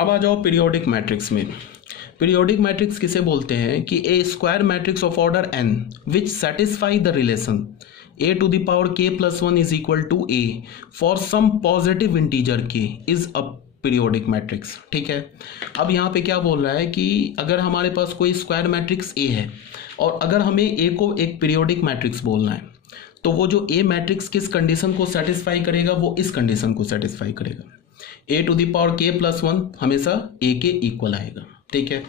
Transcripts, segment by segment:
अब आ जाओ पीरियोडिक मैट्रिक्स में। पीरियोडिक मैट्रिक्स किसे बोलते हैं कि a square matrix of order n which satisfy the relation a to the power k plus 1 is equal to a for some positive integer k is a periodic matrix. ठीक है, अब यहाँ पे क्या बोल रहा है कि अगर हमारे पास कोई स्क्वायर मैट्रिक्स ए है और अगर हमें ए को एक पीरियोडिक मैट्रिक्स बोलना है तो वो जो ए मैट्रिक्स किस कंडीशन को सेटिस्फाई करेगा, वो इस कंडीशन को सेटिस्फाई करेगा, ए to the power k plus 1 हमेशा ए के इक्वल आएगा। ठीक है,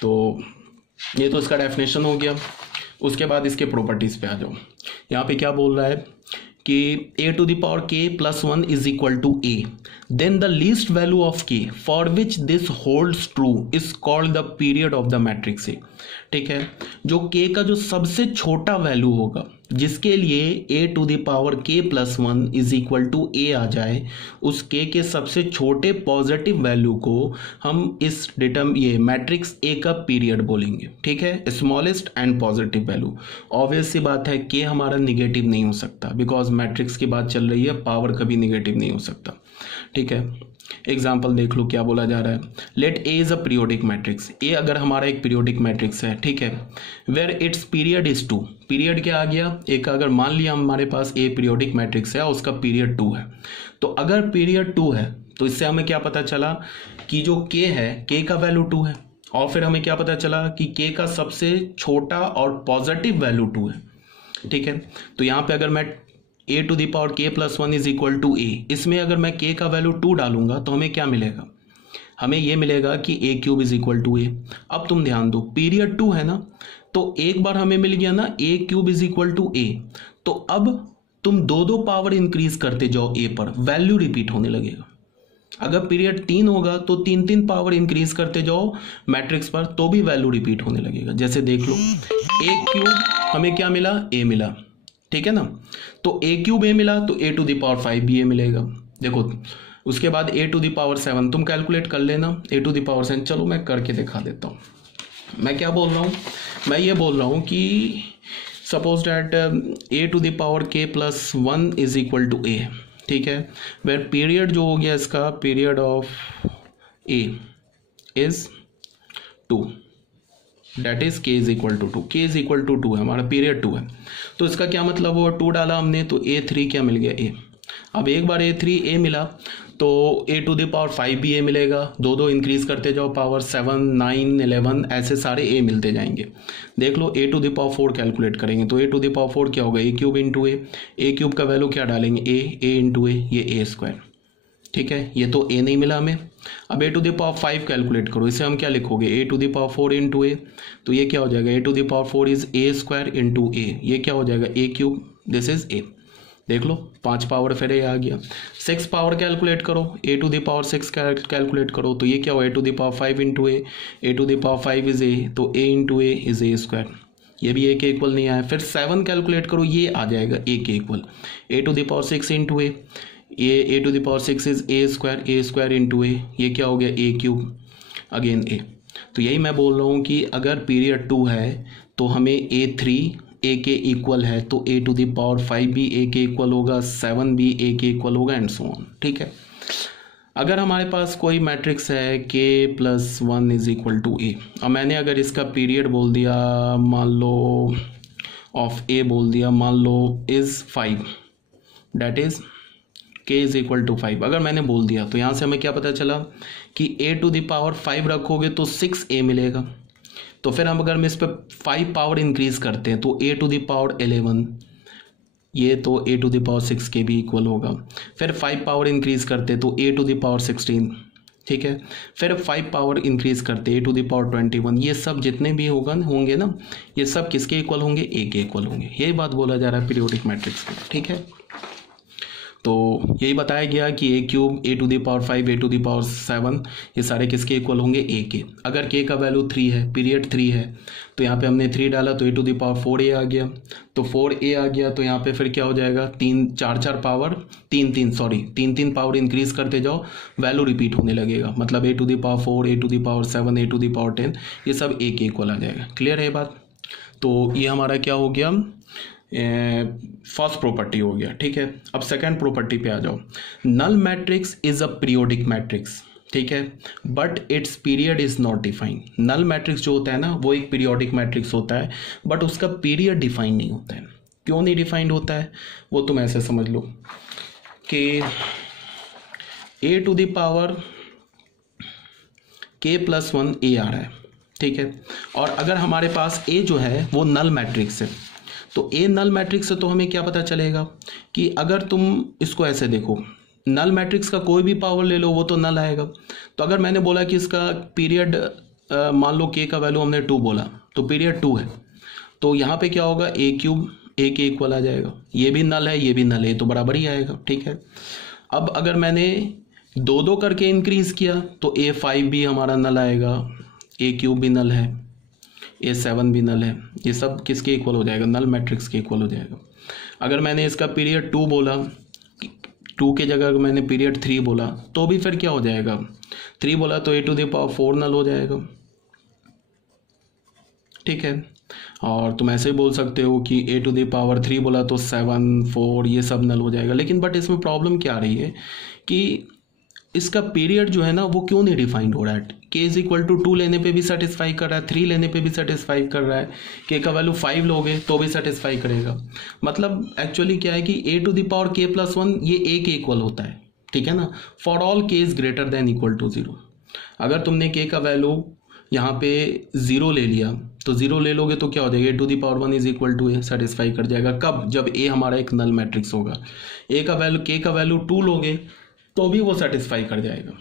तो ये तो इसका डेफिनेशन हो गया। उसके बाद इसके प्रॉपर्टीज पे आ जाओ। यहाँ पे क्या बोल रहा है कि A to the power k plus 1 is equal to A, then the least value of k for which this holds true is called the period of the matrix A. ठीक है, जो के का जो सबसे छोटा वैल्यू होगा जिसके लिए ए to the power k plus 1 is equal to ए आ जाए, उस के सबसे छोटे पॉजिटिव वैल्यू को हम इस ये मैट्रिक्स ए का पीरियड बोलेंगे। ठीक है, smallest and positive value. Obvious सी बात है के हमारा निगेटिव नहीं हो सकता, बिकॉज मैट्रिक्स की बात चल रही है, पावर कभी निगेटिव नहीं हो सकता। ठीक है, एग्जाम्पल देख लो क्या बोला जा रहा है। Let A is a periodic matrix. A अगर हमारा एक पीरियोडिक मैट्रिक्स है, ठीक है, where its period is 2। Period क्या आ गया, ए का अगर मान लिया हमारे पास ए पीरियोडिक मैट्रिक्स है और उसका पीरियड 2 है, तो अगर पीरियड 2 है तो इससे हमें क्या पता चला कि जो के है, के का वैल्यू 2 है, और फिर हमें क्या पता चला कि के का सबसे छोटा और पॉजिटिव वैल्यू 2 है। ठीक है, तो यहाँ पे अगर मैं ए to the power k plus 1 is equal to ए, इसमें अगर मैं के का वैल्यू 2 डालूंगा तो हमें क्या मिलेगा, हमें ये मिलेगा कि A cube is equal to ए। अब तुम ध्यान दो, पीरियड 2 है ना, तो एक बार हमें मिल गया ना ए क्यूब इज इक्वल टू ए, तो अब तुम दो पावर इंक्रीज करते जाओ ए पर, वैल्यू रिपीट होने लगेगा। अगर पीरियड 3 होगा तो 3 पावर इंक्रीज करते जाओ मैट्रिक्स पर, तो भी वैल्यू रिपीट होने लगेगा। जैसे देख लो, ए क्यूब हमें क्या मिला, ए मिला। ठीक है ना, तो ए क्यूब ए मिला तो ए टू द पावर 5 भी ए मिलेगा। देखो, उसके बाद ए टू द पावर 7 तुम कैलकुलेट कर लेना, ए टू द पावर 7। चलो मैं करके दिखा देता हूँ। मैं क्या बोल रहा हूँ, मैं ये बोल रहा हूँ कि suppose that a to the power k plus 1 is equal to a. ठीक है, वेर पीरियड जो हो गया इसका, period of a is 2, that is k is equal to 2। K is equal to 2 है, हमारा पीरियड 2 है, तो इसका क्या मतलब हुआ, 2 डाला हमने तो A3 क्या मिल गया, ए। अब एक बार A3 ए मिला तो ए टू द पावर 5 भी ए मिलेगा, दो इंक्रीज करते जाओ, पावर 7 9 11 ऐसे सारे ए मिलते जाएंगे। देख लो, ए टू द पावर 4 कैलकुलेट करेंगे तो ए टू द पावर 4 क्या होगा, ए क्यूब इंटू ए क्यूब का वैल्यू क्या डालेंगे, ए इंटू ये ए स्क्वायर। ठीक है, ये तो ए नहीं मिला हमें। अब A to the power 5 calculate करो, इसे हम क्या लिखोगे, A to the power 4 into A, तो ये क्या हो जाएगा, A to the power 4 is A square into A, ये क्या हो जाएगा, A cube, this is A. देख लो, 5 पावर फिर ए आ गया। 6 पावर कैलकुलेट करो, A to the power 6 calculate करो, तो ये क्या हो, A to the power 5 into A to the power 5 is A, तो A into A is A square, ये भी ए के इक्वल नहीं आया। फिर 7 कैलकुलेट करो, ये आ जाएगा ए के equal, A to the power 6 into A to the power 6 is A square into A, ये क्या हो गया, ए क्यूब अगेन ए। तो यही मैं बोल रहा हूँ कि अगर पीरियड 2 है तो हमें A3 ए के इक्वल है, तो ए टू द पावर 5 भी ए के इक्वल होगा, 7 भी ए के इक्वल होगा, एंड सो ऑन। ठीक है, अगर हमारे पास कोई मैट्रिक्स है के प्लस 1 इज इक्वल टू ए, और मैंने अगर इसका पीरियड बोल दिया, मान लो ऑफ ए बोल दिया, मान लो is 5, date is k is equal to 5 अगर मैंने बोल दिया, तो यहाँ से हमें क्या पता चला कि ए टू द पावर 5 रखोगे तो 6 ए मिलेगा। तो फिर हम अगर इस पर 5 पावर इंक्रीज करते हैं तो ए टू द पावर 11, ये तो ए टू द पावर 6 के भी इक्वल होगा। फिर 5 पावर इंक्रीज करते तो ए टू द पावर 16, ठीक है। फिर 5 पावर इंक्रीज करते ए टू द पावर 21, ये सब जितने भी होंगे ना, ये सब किसके इक्वल होंगे, ए के इक्वल होंगे। यही बात बोला जा रहा है पीरियोडिक मैट्रिक्स में, ठीक है। तो यही बताया गया कि A cube, A to the power 5, A to the power 7, ये सारे किसके इक्वल होंगे, ए के। अगर के का वैल्यू 3 है, पीरियड 3 है, तो यहाँ पे हमने 3 डाला तो ए टू द पावर 4 ए आ गया। तो 4 ए आ गया तो यहाँ पे फिर क्या हो जाएगा, 4 पावर 3 पावर इंक्रीज करते जाओ, वैल्यू रिपीट होने लगेगा। मतलब A to the power 4, A to the power 7, A to the power 10, ये सब ए के इक्वल आ जाएगा। क्लियर है बात। तो ये हमारा क्या हो गया, फर्स्ट प्रॉपर्टी हो गया, ठीक है। अब सेकंड प्रॉपर्टी पे आ जाओ। Null matrix is a periodic matrix, ठीक है, but its period is not defined. Null matrix जो होता है ना वो एक पीरियोडिक मैट्रिक्स होता है, बट उसका पीरियड डिफाइन नहीं होता है। क्यों नहीं डिफाइंड होता है वो तुम ऐसे समझ लो कि a to the power k plus 1 a आ रहा है, ठीक है, और अगर हमारे पास a जो है वो नल मैट्रिक्स है, तो a नल मैट्रिक्स से तो हमें क्या पता चलेगा कि अगर तुम इसको ऐसे देखो, नल मैट्रिक्स का कोई भी पावर ले लो वो तो नल आएगा। तो अगर मैंने बोला कि इसका पीरियड मान लो k का वैल्यू हमने 2 बोला, तो पीरियड 2 है, तो यहाँ पे क्या होगा, a क्यूब a के इक्वल आ जाएगा। ये भी नल है, ये भी नल है, तो बराबर ही आएगा, ठीक है। अब अगर मैंने 2-2 करके इंक्रीज किया तो a5 भी हमारा नल आएगा, a क्यूब भी नल है, a7 भी नल है, ये सब किसके इक्वल हो जाएगा, नल मैट्रिक्स के इक्वल हो जाएगा। अगर मैंने इसका पीरियड 2 बोला, 2 के जगह अगर मैंने पीरियड 3 बोला तो भी फिर क्या हो जाएगा, 3 बोला तो a टू द पावर 4 नल हो जाएगा, ठीक है। और तुम ऐसे ही बोल सकते हो कि a टू द पावर 3 बोला तो 7, 4 ये सब नल हो जाएगा। लेकिन बट इसमें प्रॉब्लम क्या आ रही है कि इसका पीरियड जो है ना वो क्यों नहीं डिफाइंड हो रहा है। k इज इक्वल टू 2 लेने पे भी सेटिस्फाई कर रहा है, 3 लेने पे भी सेटिस्फाई कर रहा है, k का वैल्यू 5 लोगे तो भी सेटिस्फाई करेगा। मतलब एक्चुअली क्या है कि a to the power k plus 1 ये a के इक्वल होता है, ठीक है ना, for all k is greater than equal to 0। अगर तुमने k का वैल्यू यहाँ पे 0 ले लिया तो 0 ले लोगे तो क्या हो जाएगा, a to the power 1 is equal to a, satisfy कर जाएगा। कब, जब a हमारा एक नल मैट्रिक्स होगा। a का वैल्यू, k का वैल्यू 2 लोगे तो भी वो सेटिस्फाई कर जाएगा,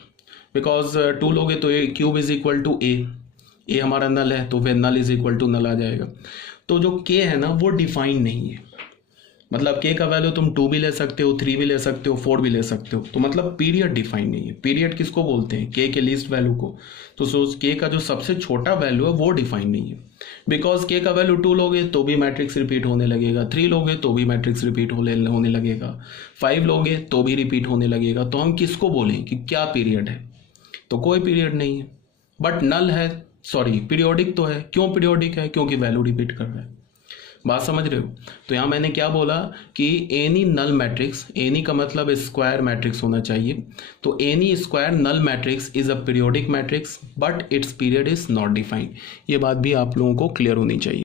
बिकॉज 2 लोगे तो a cube is equal to a हमारा नल है तो फिर null is equal to null आ जाएगा। तो जो k है ना वो डिफाइन नहीं है, मतलब k का वैल्यू तुम 2 भी ले सकते हो, 3 भी ले सकते हो, 4 भी ले सकते हो, तो मतलब पीरियड डिफाइन नहीं है। पीरियड किसको बोलते हैं, k के लीस्ट वैल्यू को। तो k का जो सबसे छोटा वैल्यू है वो डिफाइन नहीं है, बिकॉज k का वैल्यू 2 लोगे तो भी मैट्रिक्स रिपीट होने लगेगा, 3 लोगे तो भी मैट्रिक्स रिपीट होने लगेगा, 5 लोगे तो भी रिपीट होने लगेगा। तो हम किसको बोलें कि क्या पीरियड है, तो कोई पीरियड नहीं है। बट नल है, सॉरी पीरियोडिक तो है। क्यों पीरियोडिक है, क्योंकि वैल्यू रिपीट कर रहा है। बात समझ रहे हो। तो यहाँ मैंने क्या बोला कि एनी नल मैट्रिक्स, एनी का मतलब स्क्वायर मैट्रिक्स होना चाहिए, तो any square null matrix is a periodic matrix but its period is not defined. ये बात भी आप लोगों को क्लियर होनी चाहिए।